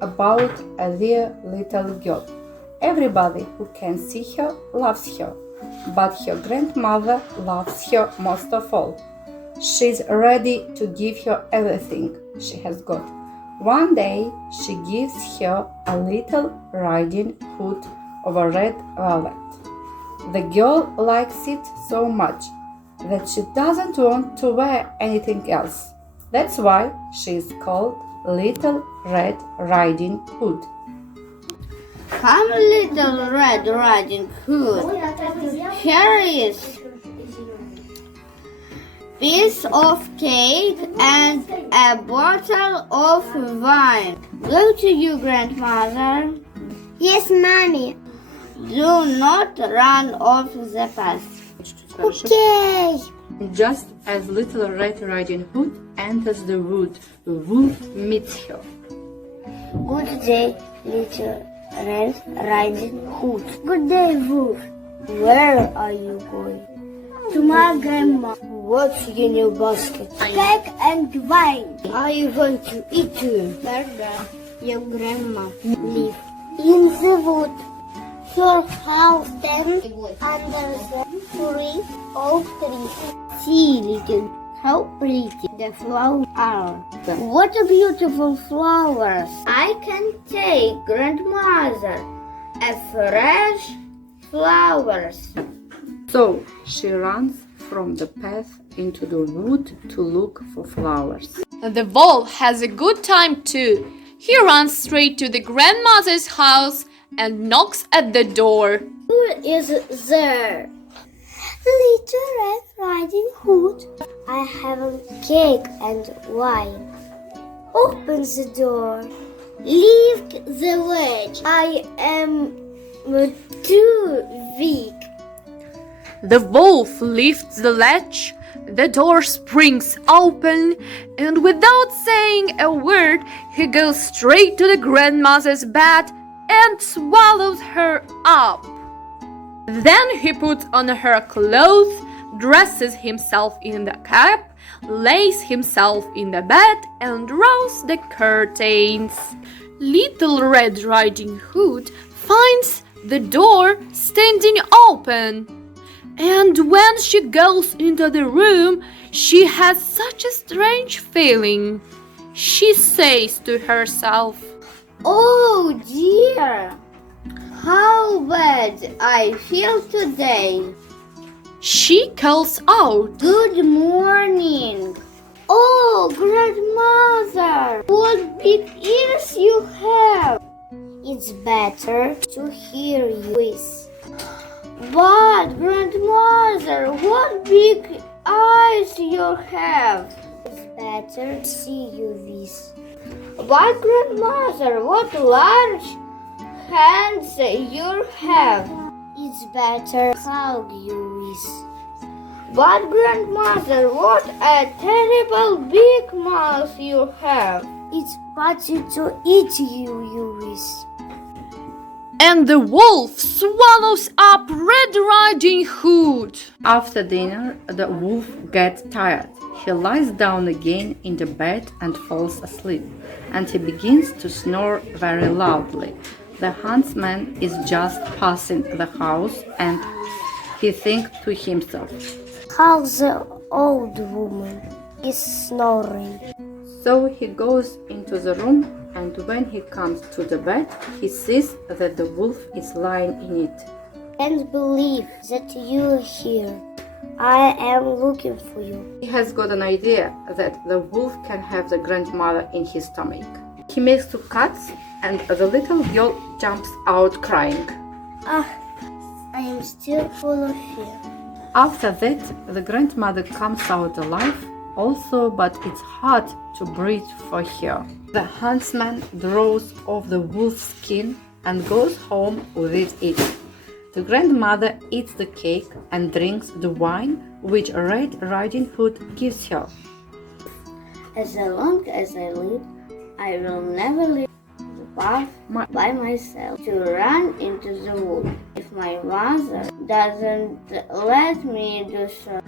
about their little girl. Everybody who can see her loves her, but her grandmother loves her most of all. She's ready to give her everything she has got. One day she gives her a little riding hood of a red velvet. The girl likes it so much that she doesn't want to wear anything else. That's why she is called Little Red Riding Hood. Come, Little Red Riding Hood. Here is piece of cake and a bottle of wine. Go to you, grandmother. Yes, mommy. Do not run off the path. Okay. Just as Little Red Riding Hood enters the wood, the wolf meets her. Good day, Little Red Riding Hood. Good day, Wolf. Where are you going? To my grandma. What's in your basket? Cake and wine. I want to eat you. Where does your grandma live? In the wood. Her house stands under the tree of trees. See, little, how pretty the flowers are. What a beautiful flowers. I can take grandmother a fresh flowers. So she runs from the path into the wood to look for flowers. The wolf has a good time too. He runs straight to the grandmother's house and knocks at the door. Who is there? Little Red Riding Hood. I have a cake and wine. Open the door. Lift the latch. I am too weak. The wolf lifts the latch, the door springs open, and without saying a word, he goes straight to the grandmother's bed and swallows her up. Then he puts on her clothes, dresses himself in the cap, lays himself in the bed, and draws the curtains. Little Red Riding Hood finds the door standing open. And when she goes into the room, she has such a strange feeling. She says to herself, Oh dear, how bad I feel today. She calls out, Good morning. Oh, grandmother, what big ears you have. It's better to hear you with. But grandmother, what big eyes you have. It's better to see you with. But grandmother, what large hands you have. It's better to hug you with. But grandmother, what a terrible big mouth you have. It's better to eat you with. and the wolf swallows up Red Riding Hood. After dinner, the wolf gets tired. He lies down again in the bed and falls asleep, and he begins to snore very loudly. The huntsman is just passing the house, and he thinks to himself, How the old woman is snoring. So he goes into the room, and when he comes to the bed, he sees that the wolf is lying in it. Can't believe that you're here. I am looking for you. He has got an idea that the wolf can have the grandmother in his stomach. He makes two cuts, and the little girl jumps out crying. I am still full of fear. After that, the grandmother comes out alive also, but it's hard to breathe for her. The huntsman draws off the wolf's skin and goes home with it eaten. The grandmother eats the cake and drinks the wine which Red Riding Hood gives her. As long as I live, I will never leave the path by myself to run into the wood. If my mother doesn't let me do so,